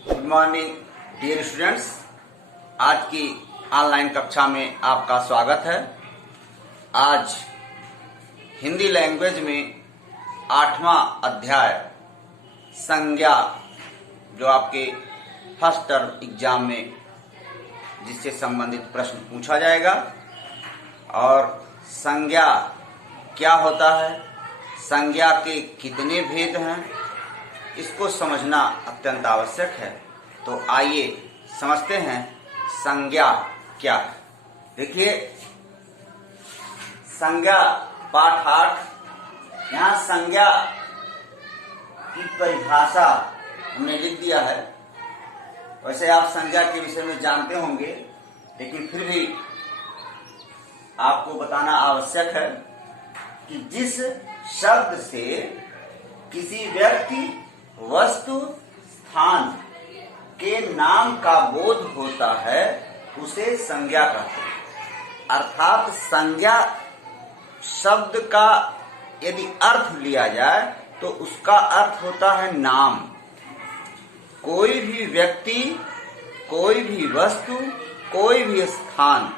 Good morning dear students. आज की online कक्षा में आपका स्वागत है। आज हिंदी लैंग्वेज में 8वां अध्याय संज्ञा, जो आपके फर्स्ट टर्म एग्जाम में जिससे संबंधित प्रश्न पूछा जाएगा, और संज्ञा क्या होता है, संज्ञा के कितने भेद हैं, इसको समझना अत्यंत आवश्यक है। तो आइए समझते हैं संज्ञा क्या है। देखिए, संज्ञा पाठ 8, यहाँ संज्ञा की परिभाषा हमने लिख दिया है। वैसे आप संज्ञा के विषय में जानते होंगे, लेकिन फिर भी आपको बताना आवश्यक है कि जिस शब्द से किसी व्यक्ति, वस्तु, स्थान के नाम का बोध होता है उसे संज्ञा कहते हैं। अर्थात संज्ञा शब्द का यदि अर्थ लिया जाए तो उसका अर्थ होता है नाम। कोई भी व्यक्ति, कोई भी वस्तु, कोई भी स्थान,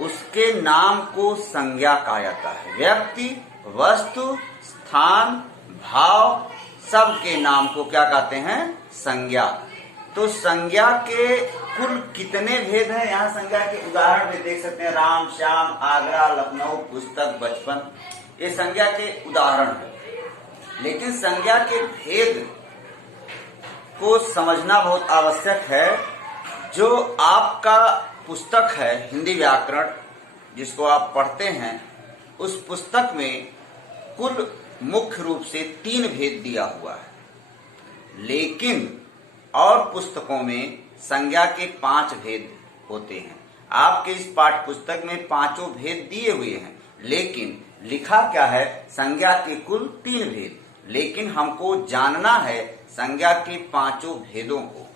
उसके नाम को संज्ञा कहा जाता है। व्यक्ति, वस्तु, स्थान, भाव, सबके नाम को क्या कहते हैं? संज्ञा। तो संज्ञा के कुल कितने भेद हैं? यहाँ संज्ञा के उदाहरण भी देख सकते हैं। राम, श्याम, आगरा, लखनऊ, पुस्तक, बचपन, ये संज्ञा के उदाहरण है। लेकिन संज्ञा के भेद को समझना बहुत आवश्यक है। जो आपका पुस्तक है हिंदी व्याकरण, जिसको आप पढ़ते हैं, उस पुस्तक में कुल मुख्य रूप से 3 भेद दिया हुआ है। लेकिन और पुस्तकों में संज्ञा के 5 भेद होते हैं। आपके इस पाठ्य पुस्तक में 5 भेद दिए हुए हैं, लेकिन लिखा क्या है? संज्ञा के कुल 3 भेद। लेकिन हमको जानना है संज्ञा के 5 भेदों को।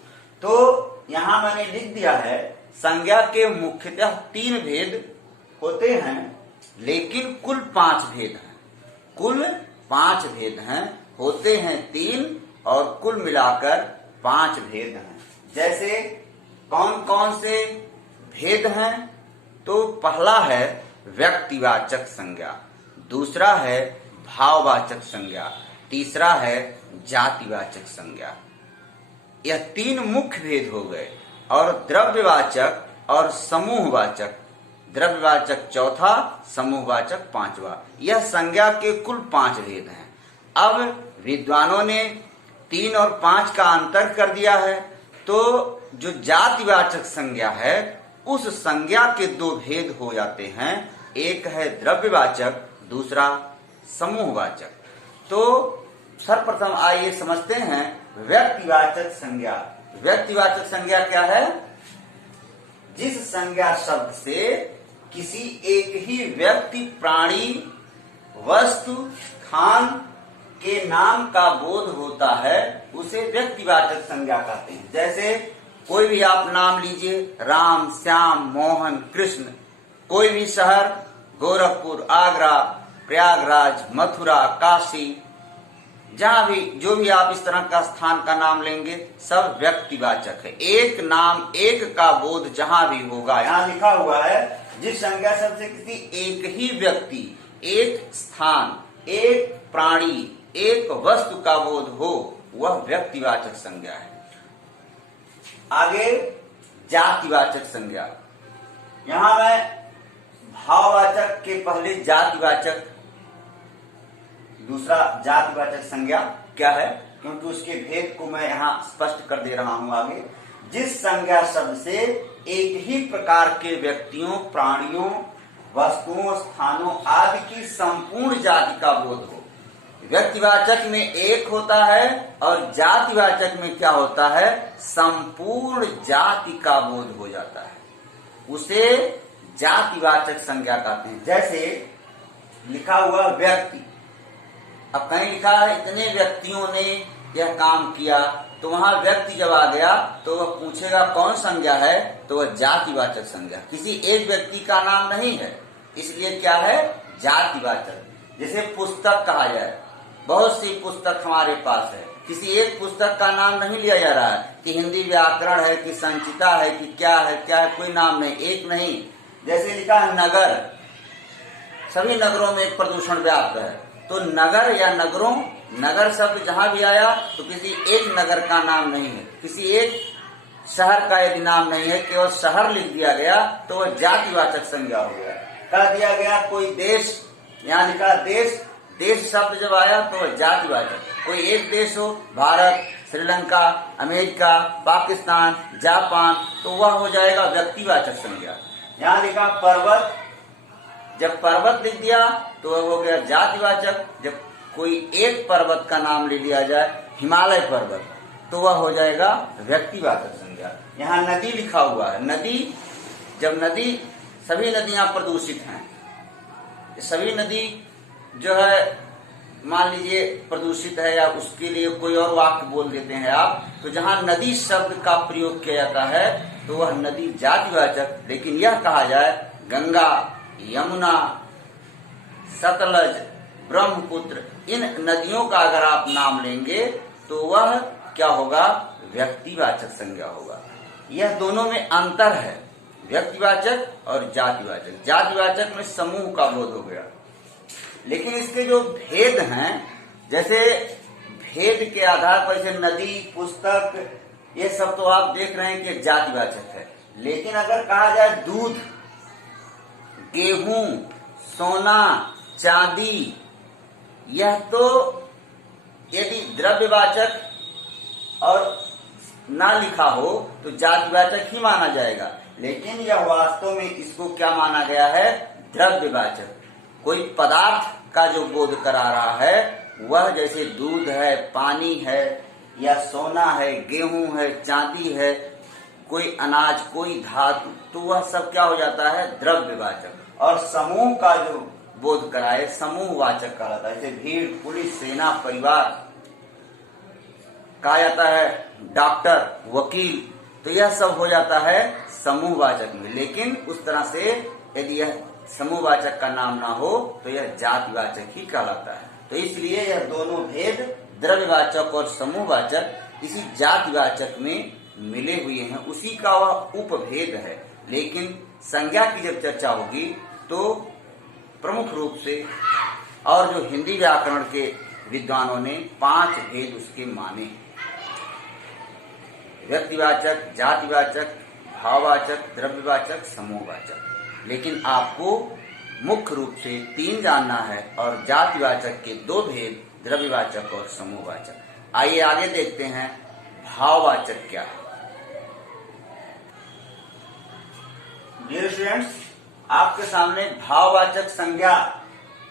तो यहाँ मैंने लिख दिया है, संज्ञा के मुख्यतः 3 भेद होते हैं, लेकिन कुल 5 भेद हैं। कुल 5 भेद हैं, होते हैं 3 और कुल मिलाकर 5 भेद हैं। जैसे कौन कौन से भेद हैं? तो पहला है व्यक्तिवाचक संज्ञा, दूसरा है भाववाचक संज्ञा, तीसरा है जातिवाचक संज्ञा। यह 3 मुख्य भेद हो गए। और द्रव्यवाचक और समूहवाचक, द्रव्यवाचक चौथा, समूहवाचक 5वां। यह संज्ञा के कुल 5 भेद हैं। अब विद्वानों ने 3 और 5 का अंतर कर दिया है। तो जो जातिवाचक संज्ञा है, उस संज्ञा के 2 भेद हो जाते हैं। एक है द्रव्यवाचक, दूसरा समूहवाचक। तो सर्वप्रथम आइए समझते हैं व्यक्तिवाचक संज्ञा। व्यक्तिवाचक संज्ञा क्या है? जिस संज्ञा शब्द से किसी एक ही व्यक्ति, प्राणी, वस्तु, स्थान के नाम का बोध होता है उसे व्यक्तिवाचक संज्ञा कहते हैं। जैसे कोई भी आप नाम लीजिए, राम, श्याम, मोहन, कृष्ण। कोई भी शहर, गोरखपुर, आगरा, प्रयागराज, मथुरा, काशी, जहां भी जो भी आप इस तरह का स्थान का नाम लेंगे, सब व्यक्तिवाचक है। एक नाम, एक का बोध जहां भी होगा, यहाँ लिखा हुआ है, जिस संज्ञा शब्द से किसी एक ही व्यक्ति, एक स्थान, एक प्राणी, एक वस्तु का बोध हो, वह व्यक्तिवाचक संज्ञा है। आगे जातिवाचक संज्ञा। यहाँ मैं भाववाचक के पहले जातिवाचक, दूसरा जातिवाचक संज्ञा क्या है, क्योंकि उसके भेद को मैं यहाँ स्पष्ट कर दे रहा हूं आगे। जिस संज्ञा शब्द से एक ही प्रकार के व्यक्तियों, प्राणियों, वस्तुओं, स्थानों आदि की संपूर्ण जाति का बोध हो। व्यक्तिवाचक में एक होता है और जातिवाचक में क्या होता है? संपूर्ण जाति का बोध हो जाता है, उसे जातिवाचक संज्ञा कहते हैं। जैसे लिखा हुआ व्यक्ति, अब कहीं लिखा है इतने व्यक्तियों ने यह काम किया, तो वहां व्यक्ति जब आ गया तो वह पूछेगा कौन संज्ञा है, तो वह जातिवाचक संज्ञा। किसी एक व्यक्ति का नाम नहीं है, इसलिए क्या है? जातिवाचक। जैसे पुस्तक कहा जाए, बहुत सी पुस्तक हमारे पास है, किसी एक पुस्तक का नाम नहीं लिया जा रहा है कि हिंदी व्याकरण है कि संचिता है कि क्या है, कोई नाम नहीं, एक नहीं। जैसे लिखा है नगर, सभी नगरों में एक प्रदूषण व्याप्त है, तो नगर या नगरों, नगर शब्द जहां भी आया तो किसी एक नगर का नाम नहीं है, किसी एक शहर का यदि नाम नहीं है, केवल शहर लिख दिया गया तो वह जातिवाचक संज्ञा हो गया। कह दिया गया कोई देश, यहाँ लिखा देश, देश शब्द जब आया तो वह जातिवाचक, कोई एक देश हो, भारत, श्रीलंका, अमेरिका, पाकिस्तान, जापान, तो वह हो जाएगा व्यक्तिवाचक संज्ञा। यहाँ लिखा पर्वत, जब पर्वत लिख दिया तो वह हो गया जातिवाचक। जब कोई एक पर्वत का नाम ले लिया जाए, हिमालय पर्वत, तो वह हो जाएगा व्यक्तिवाचक संज्ञा। यहाँ नदी लिखा हुआ है, नदी, जब नदी, सभी नदियां प्रदूषित हैं, सभी नदी जो है मान लीजिए प्रदूषित है, या उसके लिए कोई और वाक्य बोल देते हैं आप, तो जहां नदी शब्द का प्रयोग किया जाता है तो वह नदी जातिवाचक। लेकिन यह कहा जाए गंगा, यमुना, सतलज, ब्रह्मपुत्र, इन नदियों का अगर आप नाम लेंगे तो वह क्या होगा, व्यक्तिवाचक संज्ञा होगा। यह दोनों में अंतर है, व्यक्तिवाचक और जातिवाचक। जातिवाचक में समूह का बोध हो गया, लेकिन इसके जो भेद हैं, जैसे भेद के आधार पर जैसे नदी, पुस्तक, ये सब तो आप देख रहे हैं कि जातिवाचक है। लेकिन अगर कहा जाए दूध, गेहूं, सोना, चांदी, यह तो यदि द्रव्यवाचक और ना लिखा हो तो जातिवाचक ही माना जाएगा, लेकिन यह वास्तव में इसको क्या माना गया है, द्रव्यवाचक। कोई पदार्थ का जो बोध करा रहा है, वह जैसे दूध है, पानी है, या सोना है, गेहूं है, चांदी है, कोई अनाज, कोई धातु, तो वह सब क्या हो जाता है, द्रव्यवाचक। और समूह का जो बोध कराए, समूहवाचक कहलाता है। जैसे भीड़, पुलिस, सेना, परिवार, कहा जाता है डॉक्टर, वकील, तो यह सब हो जाता है समूहवाचक में। लेकिन उस तरह से यदि यह समूहवाचक का नाम ना हो तो यह जातिवाचक ही कहलाता है। तो इसलिए यह दोनों भेद, द्रव्यवाचक और समूहवाचक, इसी जातिवाचक में मिले हुए हैं, उसी का वह उपभेद है। लेकिन संज्ञा की जब चर्चा होगी तो प्रमुख रूप से, और जो हिंदी व्याकरण के विद्वानों ने 5 भेद उसके माने, व्यक्तिवाचक, जातिवाचक, भाववाचक, द्रव्यवाचक, समूहवाचक। लेकिन आपको मुख्य रूप से 3 जानना है, और जातिवाचक के 2 भेद, द्रव्यवाचक और समूहवाचक। आइए आगे देखते हैं भाववाचक क्या है। डियर स्टूडेंट्स, आपके सामने भाववाचक संज्ञा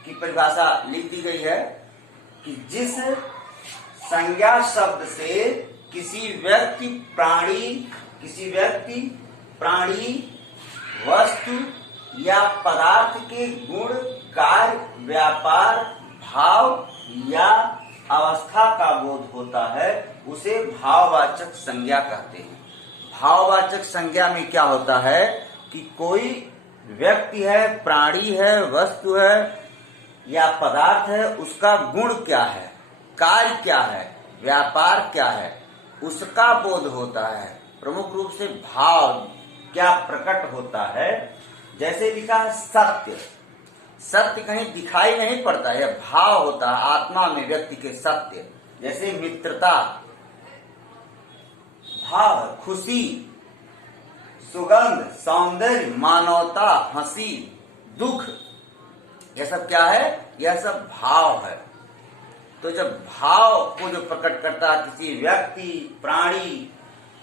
की परिभाषा लिख दी गई है कि जिस संज्ञा शब्द से किसी व्यक्ति, प्राणी, वस्तु या पदार्थ के गुण, कार्य, व्यापार, भाव या अवस्था का बोध होता है, उसे भाववाचक संज्ञा कहते हैं। भाववाचक संज्ञा में क्या होता है कि कोई व्यक्ति है, प्राणी है, वस्तु है या पदार्थ है, उसका गुण क्या है, कार्य क्या है, व्यापार क्या है, उसका बोध होता है। प्रमुख रूप से भाव क्या प्रकट होता है। जैसे लिखा है सत्य, सत्य कहीं दिखाई नहीं पड़ता, यह भाव होता है आत्मा में व्यक्ति के सत्य। जैसे मित्रता, भाव, खुशी, सुगंध, सौंदर्य, मानवता, हंसी, दुख, यह सब क्या है, यह सब भाव है। तो जब भाव को जो प्रकट करता है किसी व्यक्ति, प्राणी,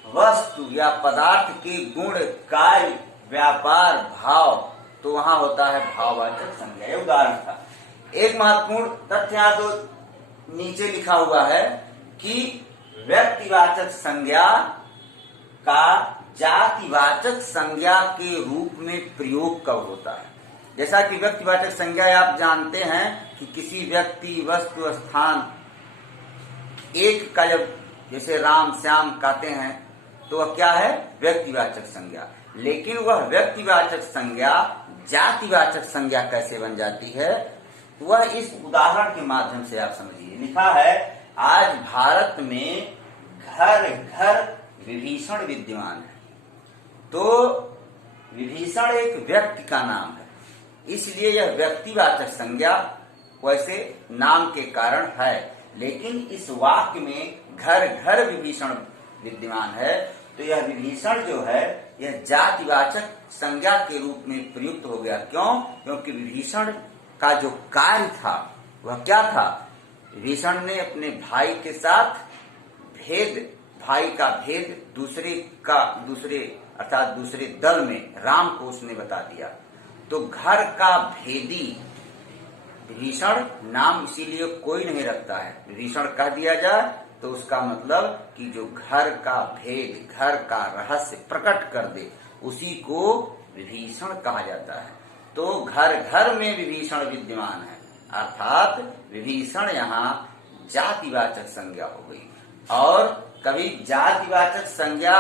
वस्तु या पदार्थ के गुण, कार्य, व्यापार, भाव, तो वहां होता है भाववाचक संज्ञा। यह उदाहरण था। एक महत्वपूर्ण तथ्य यहाँ तो नीचे लिखा हुआ है कि व्यक्तिवाचक संज्ञा का जातिवाचक संज्ञा के रूप में प्रयोग कब होता है। जैसा कि व्यक्तिवाचक संज्ञा आप जानते हैं कि किसी व्यक्ति, वस्तु, स्थान एक का जब जैसे राम, श्याम कहते हैं तो वह क्या है, व्यक्तिवाचक संज्ञा। लेकिन वह व्यक्तिवाचक संज्ञा जातिवाचक संज्ञा कैसे बन जाती है, वह इस उदाहरण के माध्यम से आप समझिए। लिखा है आज भारत में घर घर विभीषण विद्यमान है। तो विभीषण एक व्यक्ति का नाम है, इसलिए यह व्यक्तिवाचक संज्ञा वैसे नाम के कारण है, लेकिन इस वाक्य में घर घर विभीषण विद्यमान है, तो यह विभीषण जो है यह जातिवाचक संज्ञा के रूप में प्रयुक्त हो गया। क्यों? क्योंकि विभीषण का जो कार्य था वह क्या था? विभीषण ने अपने भाई के साथ भाई का भेद दूसरे अर्थात दूसरे दल में राम को उसने बता दिया। तो घर का भेदी विभीषण नाम इसीलिए कोई नहीं रखता है। विभीषण कह दिया जाए तो उसका मतलब कि जो घर का भेद, घर का रहस्य प्रकट कर दे, उसी को विभीषण कहा जाता है। तो घर घर में विभीषण विद्यमान है, अर्थात विभीषण यहाँ जातिवाचक संज्ञा हो गई। और कभी जातिवाचक संज्ञा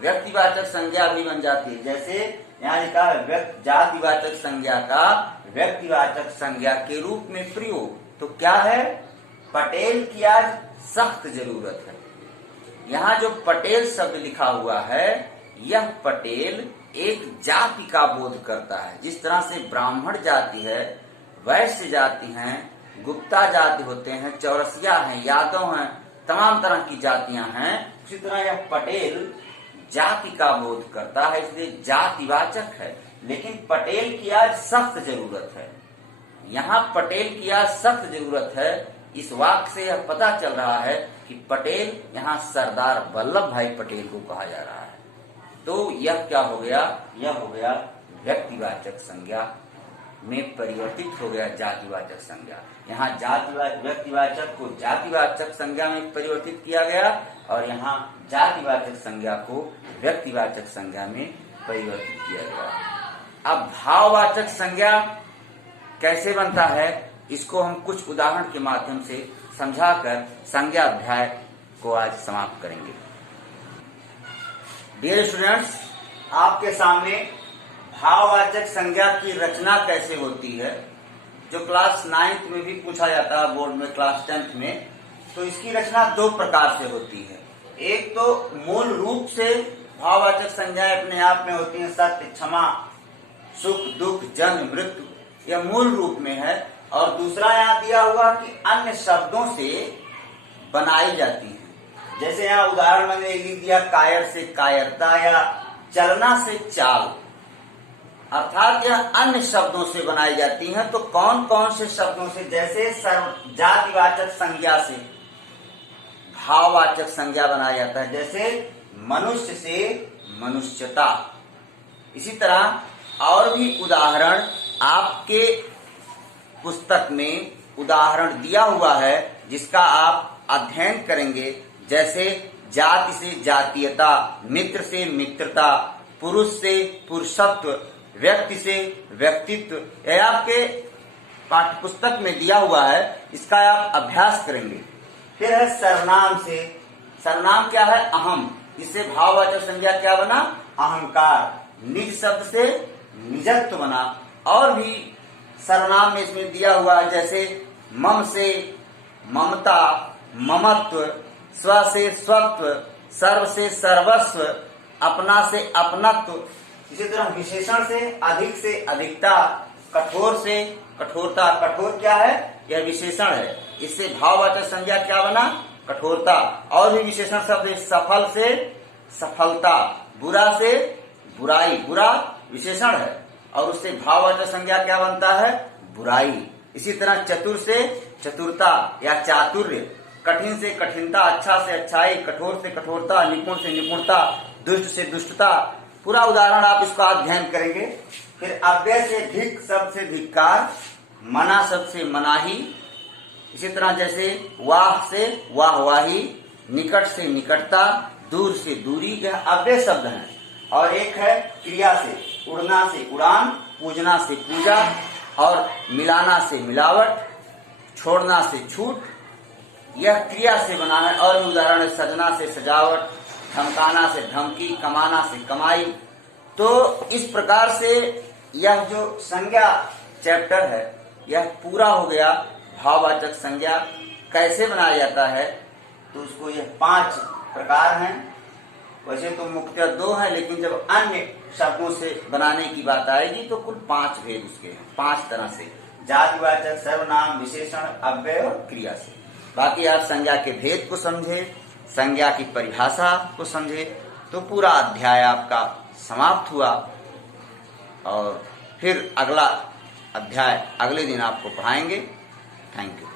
व्यक्तिवाचक संज्ञा भी बन जाती है। जैसे यहाँ लिखा है जातिवाचक संज्ञा का व्यक्तिवाचक संज्ञा के रूप में प्रयोग। तो क्या है? पटेल की आज सख्त जरूरत है। यहाँ जो पटेल शब्द लिखा हुआ है, यह पटेल एक जाति का बोध करता है। जिस तरह से ब्राह्मण जाति है, वैश्य जाति हैं, गुप्ता जाति होते हैं, चौरसिया हैं, यादव हैं, तमाम तरह की जातियां हैं, उसी तरह यह पटेल जाति का बोध करता है, इसलिए जातिवाचक है। लेकिन पटेल की आज सख्त जरूरत है। यहाँ पटेल की आज सख्त जरूरत है। इस वाक्य से यह पता चल रहा है कि पटेल यहाँ सरदार वल्लभ भाई पटेल को कहा जा रहा है। तो यह क्या हो गया? यह हो गया व्यक्तिवाचक संज्ञा में परिवर्तित हो गया जातिवाचक संज्ञा। यहाँ व्यक्तिवाचक को जातिवाचक संज्ञा में परिवर्तित किया गया और यहाँ जातिवाचक संज्ञा को व्यक्तिवाचक संज्ञा में परिवर्तित किया गया। अब भाववाचक संज्ञा कैसे बनता है, इसको हम कुछ उदाहरण के माध्यम से समझाकर संज्ञा अध्याय को आज समाप्त करेंगे। डियर स्टूडेंट्स, आपके सामने भाववाचक संज्ञा की रचना कैसे होती है, जो क्लास 9th में भी पूछा जाता है, बोर्ड में क्लास 10th में। तो इसकी रचना दो प्रकार से होती है। एक तो मूल रूप से भाववाचक संज्ञाएं अपने आप में होती हैं, सत्य, क्षमा, सुख, दुख, जन्म, मृत्यु, यह मूल रूप में है। और दूसरा यहाँ दिया हुआ कि अन्य शब्दों से बनाई जाती है। जैसे यहाँ उदाहरण मैंने लिख दिया, कायर से कायरता या चलना से चाल, अर्थात यह अन्य शब्दों से बनाई जाती हैं। तो कौन कौन से शब्दों से? जैसे जातिवाचक संज्ञा से भाववाचक संज्ञा बनाया जाता है, जैसे मनुष्य से मनुष्यता। इसी तरह और भी उदाहरण आपके पुस्तक में उदाहरण दिया हुआ है, जिसका आप अध्ययन करेंगे। जैसे जाति से जातीयता, मित्र से मित्रता, पुरुष से पुरुषत्व, व्यक्ति से व्यक्तित्व, यह आपके पाठ्य पुस्तक में दिया हुआ है, इसका आप अभ्यास करेंगे। फिर है सर्वनाम से। सर्वनाम क्या है? अहम। इससे भाववाचक संज्ञा क्या बना? अहंकार। निज शब्द से निजत्व बना। और भी सर्वनाम में इसमें दिया हुआ है, जैसे मम से ममता, ममत्व, स्व से स्वत्व, सर्व से सर्वस्व, अपना से अपनत्व। इसी तरह विशेषण से अधिकता, कठोर से कठोरता। कठोर क्या है? यह विशेषण है। इससे भाववाचक संज्ञा क्या बना? कठोरता। और भी विशेषण शब्द, सफल से सफलता, बुरा से बुराई। बुरा विशेषण है और उससे भाववाचक संज्ञा क्या बनता है? बुराई। इसी तरह चतुर से चतुरता या चातुर्य, कठिन से कठिनता, अच्छा से अच्छाई, कठोर से कठोरता, निपुण से निपुणता, दुष्ट से दुष्टता। पूरा उदाहरण आप इसका अध्ययन करेंगे। फिर अव्यय से धिक शब्द से धिक्कार, मना शब्द से मनाही। इसी तरह जैसे वाह से वाहवाही, निकट से निकटता, दूर से दूरी, यह अव्यय शब्द हैं। और एक है क्रिया से, उड़ना से उड़ान, पूजना से पूजा, और मिलाना से मिलावट, छोड़ना से छूट, यह क्रिया से बना है। और उदाहरण है सजना से सजावट, धमकाना से धमकी, कमाना से कमाई। तो इस प्रकार से यह जो संज्ञा चैप्टर है, यह पूरा हो गया भाववाचक संज्ञा कैसे बनाया जाता है, तो उसको यह 5 प्रकार हैं। वैसे तो मुख्यतः 2 है, लेकिन जब अन्य शब्दों से बनाने की बात आएगी तो कुल 5 भेद उसके हैं, 5 तरह से, जातिवाचक, सर्वनाम, विशेषण, अव्यय और क्रिया से। बाकी आप संज्ञा के भेद को समझे, संज्ञा की परिभाषा को समझे, तो पूरा अध्याय आपका समाप्त हुआ। और फिर अगला अध्याय अगले दिन आपको पढ़ाएंगे। Thank you.